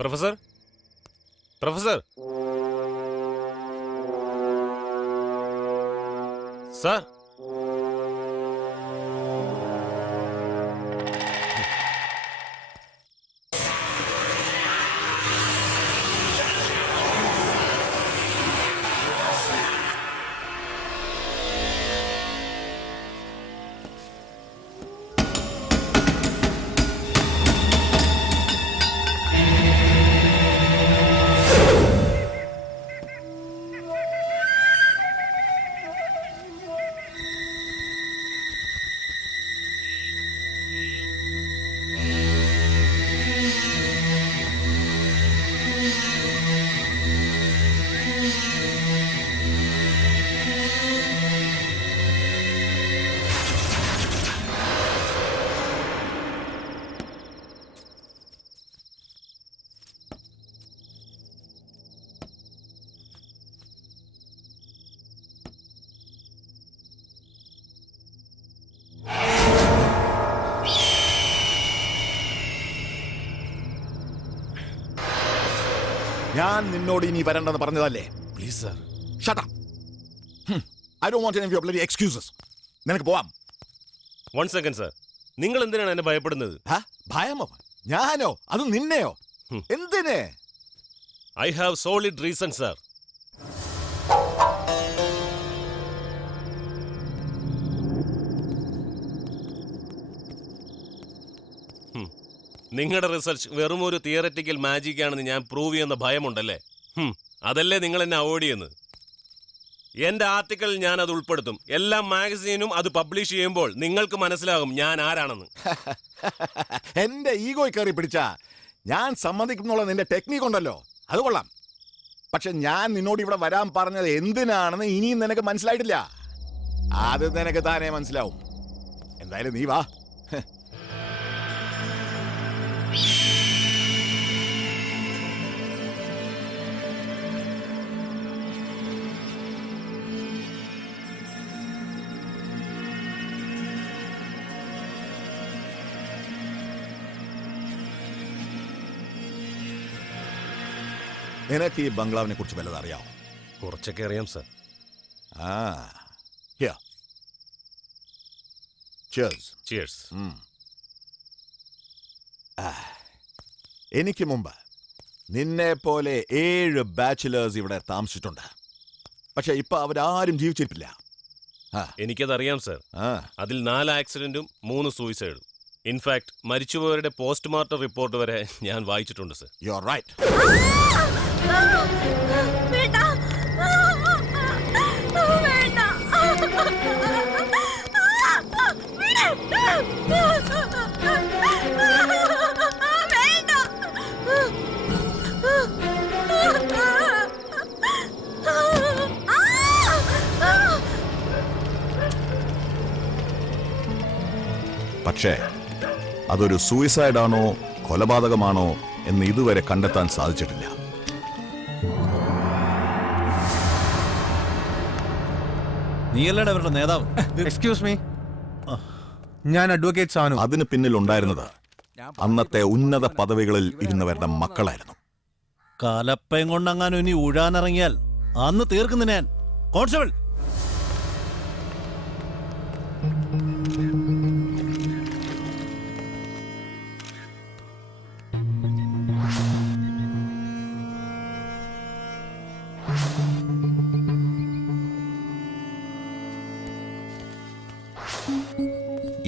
Professor professor sir ഞാൻ നിന്നോട് ഇനി വരണ്ടെന്ന് പറഞ്ഞതല്ലേ? Please sir. Shut up. I don't want any of your bloody excuses. നിനക്ക് പോവാം. One second sir. നിങ്ങൾ എന്തിനാണ് എന്നെ ഭയപ്പെടുന്നത്? ഭയമോ? ഞാനോ? അത് നിന്നെയോ? എന്തിന്? I have solid reason sir. നിങ്ങളുടെ റിസർച്ച് വെറും ഒരു തിയററ്റിക്കൽ മാജിക് ആണെന്ന് ഞാൻ പ്രൂവ് ചെയ്യുന്ന ഭയമുണ്ടല്ലേ? അതല്ലേ നിങ്ങൾ എന്നെ അവോയ്ഡ് ചെയ്യുന്നത്? എന്റെ ആർട്ടിക്കിൾ ഞാൻ അത് ഉൾപ്പെടുത്തും. എല്ലാ മാഗസീനും അത് പബ്ലിഷ് ചെയ്യുമ്പോൾ നിങ്ങൾക്ക് മനസ്സിലാകും ഞാൻ ആരാണെന്ന്. എന്റെ ഈഗോ കയറി പിടിച്ച ഞാൻ സമ്മതിക്കുന്നുള്ള നിന്റെ ടെക്നിക് ഉണ്ടല്ലോ, അത് കൊള്ളാം. പക്ഷെ ഞാൻ നിന്നോട് ഇവിടെ വരാൻ പറഞ്ഞത് എന്തിനാണെന്ന് ഇനിയും നിനക്ക് മനസ്സിലായിട്ടില്ല. അത് നിനക്ക് താനേ മനസ്സിലാവും. എന്തായാലും നീ വാ. നിനക്ക് ഈ ബംഗ്ലാവിനെ കുറിച്ച് വല്ലത് അറിയാമോ? കുറച്ചൊക്കെ അറിയാം സാർ. എനിക്ക് മുമ്പ് നിന്നെ പോലെ 7 ബാച്ചിലേഴ്സ് ഇവിടെ താമസിച്ചിട്ടുണ്ട്. പക്ഷെ ഇപ്പൊ അവരാരും ജീവിച്ചിരിപ്പില്ല. എനിക്കതറിയാം സാർ. അതിൽ 4 ആക്സിഡന്റും 3 സൂയിസൈഡും. ഇൻഫാക്ട് മരിച്ചുപോയവരുടെ പോസ്റ്റ്മോർട്ടം റിപ്പോർട്ട് വരെ ഞാൻ വായിച്ചിട്ടുണ്ട് സാർ. You are right. പക്ഷേ അതൊരു സൂയിസൈഡാണോ കൊലപാതകമാണോ എന്ന് ഇതുവരെ കണ്ടെത്താൻ സാധിച്ചിട്ടില്ല. നീയല്ലേടെ അവരുടെ നേതാവ്? എക്സ്ക്യൂസ് മീ, ഞാൻ അഡ്വക്കേറ്റ് സാനു. അതിന് പിന്നിൽ ഉണ്ടായിരുന്നത് അന്നത്തെ ഉന്നത പദവികളിൽ ഇരുന്നവരുടെ മക്കളായിരുന്നു. കലപ്പയും കൊണ്ടങ്ങാനും ഇനി ഉഴാനിറങ്ങിയാൽ അന്ന് തീർക്കുന്നു ഞാൻ. കോൺസ്റ്റബിൾ,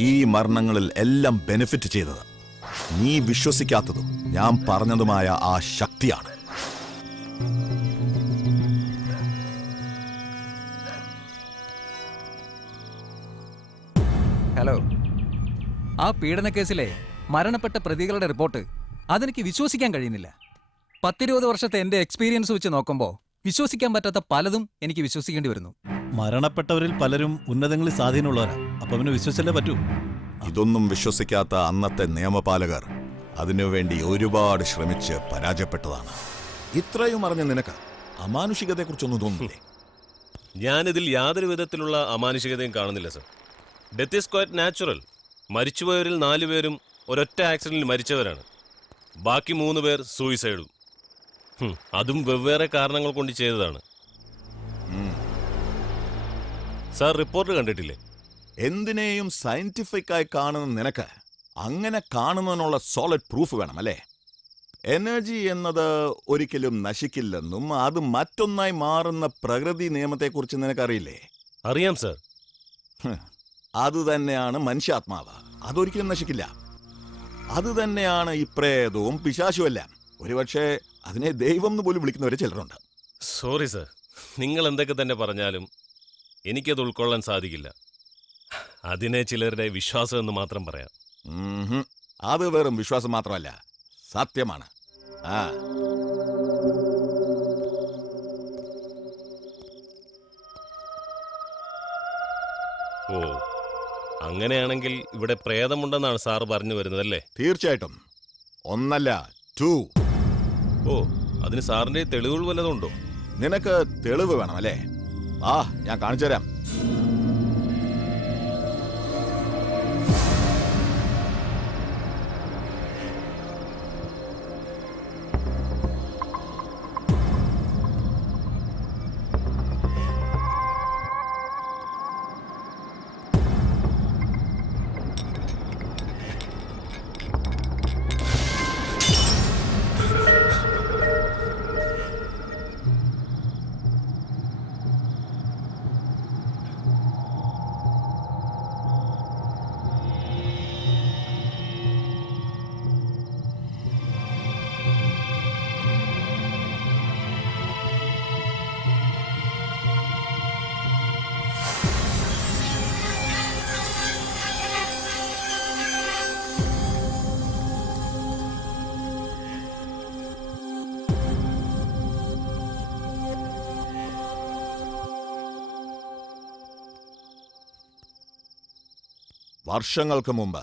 ഈ മരണങ്ങളിൽ എല്ലാം ബെനിഫിറ്റ് ചെയ്തത് നീ വിശ്വസിക്കാത്തതും ഞാൻ പറഞ്ഞതുമായ ആ ശക്തിയാണ്. ഹലോ, ആ പീഡനക്കേസിലെ മരണപ്പെട്ട പ്രതികളുടെ റിപ്പോർട്ട് അതെനിക്ക് വിശ്വസിക്കാൻ കഴിയുന്നില്ല. 10-20 വർഷത്തെ എന്റെ എക്സ്പീരിയൻസ് വെച്ച് നോക്കുമ്പോൾ വിശ്വസിക്കാൻ പറ്റാത്ത പലതും എനിക്ക് വിശ്വസിക്കേണ്ടി വരുന്നു. മരണപ്പെട്ടവരിൽ പലരും ഉന്നതങ്ങളിൽ സ്വാധീനമുള്ളവരാ. അപ്പൊ അവന് വിശ്വസിച്ചല്ലേ പറ്റൂ. ഇതൊന്നും വിശ്വസിക്കാത്ത അന്നത്തെ നിയമപാലകർ അതിനുവേണ്ടി ഒരുപാട് ശ്രമിച്ച് പരാജയപ്പെട്ടതാണ്. ഇത്രയും അറിഞ്ഞ നിനക്ക് അമാനുഷികതയെക്കുറിച്ചൊന്നും തോന്നുന്നില്ലേ? ഞാനിതിൽ യാതൊരു വിധത്തിലുള്ള അമാനുഷികതയും കാണുന്നില്ല sir. Death is quite natural. മരിച്ചുപോയവരിൽ 4 പേരും ഒരൊറ്റ ആക്സിഡന്റിൽ മരിച്ചവരാണ്. ബാക്കി 3 പേർ സൂയിസൈഡും. അതും വെവ്വേറെ കാരണങ്ങൾ കൊണ്ട് ചെയ്തതാണ്. സാർ റിപ്പോർട്ട് കണ്ടിട്ടില്ലേ? എന്തിനേയും സയന്റിഫിക് ആയി കാണുന്ന നിനക്ക് അങ്ങനെ കാണുന്നതിനുള്ള സോളിഡ് പ്രൂഫ് വേണം അല്ലേ? എനർജി എന്നത് ഒരിക്കലും നശിക്കില്ലെന്നും അത് മറ്റൊന്നായി മാറുന്ന പ്രകൃതി നിയമത്തെക്കുറിച്ച് നിനക്കറിയില്ലേ? അറിയാം സാർ. അതുതന്നെയാണ് മനുഷ്യാത്മാവ്. അതൊരിക്കലും നശിക്കില്ല. അതുതന്നെയാണ് ഈ പ്രേതവും പിശാചുമെല്ലാം. ഒരുപക്ഷെ അതിനെ ദൈവം എന്ന് പോലും വിളിക്കുന്നവരെ ചിലരുണ്ട്. സോറി സാർ, നിങ്ങൾ എന്തൊക്കെ തന്നെ പറഞ്ഞാലും എനിക്കത് ഉൾക്കൊള്ളാൻ സാധിക്കില്ല. അതിനെ ചിലരുടെ വിശ്വാസം എന്ന് മാത്രം പറയാം. അത് വെറും വിശ്വാസം മാത്രമല്ല, സത്യമാണ്. ഓ, അങ്ങനെയാണെങ്കിൽ ഇവിടെ പ്രേതമുണ്ടെന്നാണ് സാറ് പറഞ്ഞു വരുന്നതല്ലേ? തീർച്ചയായിട്ടും. 1 അല്ല 2. ഓ, അതിന് സാറിന്റെ തെളിവുകൾ വല്ലതും ഉണ്ടോ? നിനക്ക് തെളിവ് വേണം അല്ലേ? ഞാൻ കാണിച്ചു തരാം. വർഷങ്ങൾക്ക് മുമ്പ്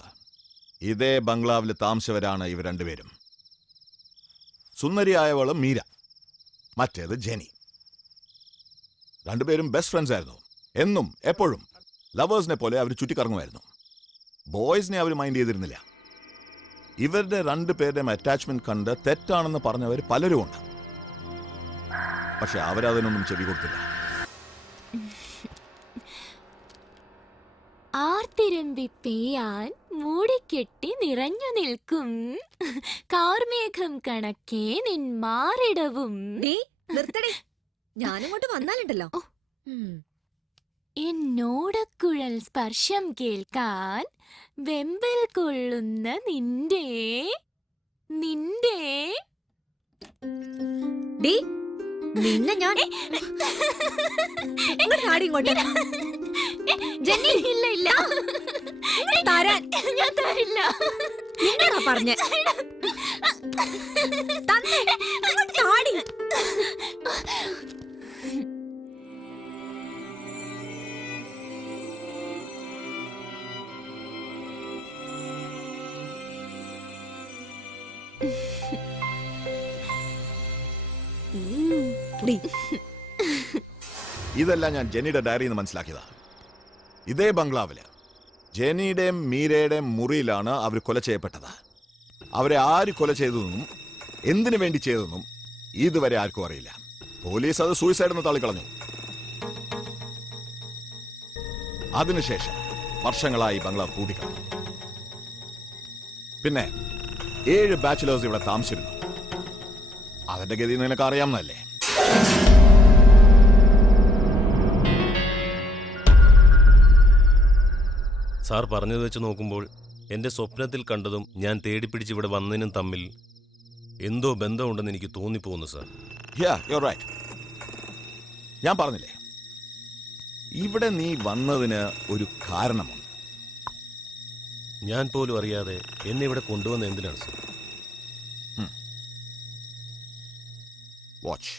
ഇതേ ബംഗ്ലാവിൽ താമസിച്ചവരാണ് ഇവർ രണ്ടുപേരും. സുന്ദരിയായവള് മീര, മറ്റേത് ജെനി. രണ്ടുപേരും ബെസ്റ്റ് ഫ്രണ്ട്സ് ആയിരുന്നു. എന്നും എപ്പോഴും ലവേഴ്സിനെ പോലെ അവർ ചുറ്റിക്കറങ്ങുമായിരുന്നു. ബോയ്സിനെ അവർ മൈൻഡ് ചെയ്തിരുന്നില്ല. ഇവരുടെ 2 പേരുടെയും അറ്റാച്ച്മെന്റ് കണ്ട് തെറ്റാണെന്ന് പറഞ്ഞവർ പലരും ഉണ്ട്. പക്ഷെ അവരതിനൊന്നും ചെവി കൊടുത്തില്ല. ആർത്തിരമ്പി പെയ്യാൻ മൂടിക്കെട്ടി നിറഞ്ഞു നിൽക്കും കാർമേഘം കണക്കേ നിൻ മാറിടവും. ഞാനിങ്ങോട്ട് വന്നാലുണ്ടല്ലോ എന്നോടക്കുഴൽ സ്പർശം കേൾക്കാൻ വെമ്പൽ കൊള്ളുന്ന നിന്റെ നിന്നെ ഞാൻ ഇങ്ങോട്ട് ജെന്നി, ഇല്ല ഇല്ല തരാൻ ഞാൻ തരില്ല. നിന്നോടാ പറഞ്ഞ താടി. ഇതെല്ലാം ഞാൻ ജെന്നിയുടെ ഡയറിയിൽ നിന്ന് മനസ്സിലാക്കിയതാ. ഇതേ ബംഗ്ലാവില് ജെന്നിയുടെയും മീരയുടെയും മുറിയിലാണ് അവർ കൊല ചെയ്യപ്പെട്ടത്. അവരെ ആര് കൊല ചെയ്തതെന്നും എന്തിനു വേണ്ടി ചെയ്തതെന്നും ഇതുവരെ ആർക്കും അറിയില്ല. പോലീസ് അത് സൂയിസൈഡ് എന്ന് തള്ളിക്കളഞ്ഞു. അതിനുശേഷം വർഷങ്ങളായി ബംഗ്ലാവ് പൂട്ടിക്കളഞ്ഞു. പിന്നെ 7 ബാച്ചിലേഴ്സ് ഇവിടെ താമസിച്ചിരുന്നു. അതിന്റെ ഗതി നിനക്ക് അറിയാമെന്നല്ലേ? സാർ പറഞ്ഞത് വെച്ച് നോക്കുമ്പോൾ എൻ്റെ സ്വപ്നത്തിൽ കണ്ടതും ഞാൻ തേടിപ്പിടിച്ച് ഇവിടെ വന്നതിനും തമ്മിൽ എന്തോ ബന്ധമുണ്ടെന്ന് എനിക്ക് തോന്നിപ്പോകുന്നു സാർ. You're right. ഞാൻ പറഞ്ഞില്ലേ, ഇവിടെ നീ വന്നതിന് ഒരു കാരണമുണ്ട്. ഞാൻ പോലും അറിയാതെ എന്നെ ഇവിടെ കൊണ്ടുവന്ന എന്തിനാണ് സാർ? വാച്ച്.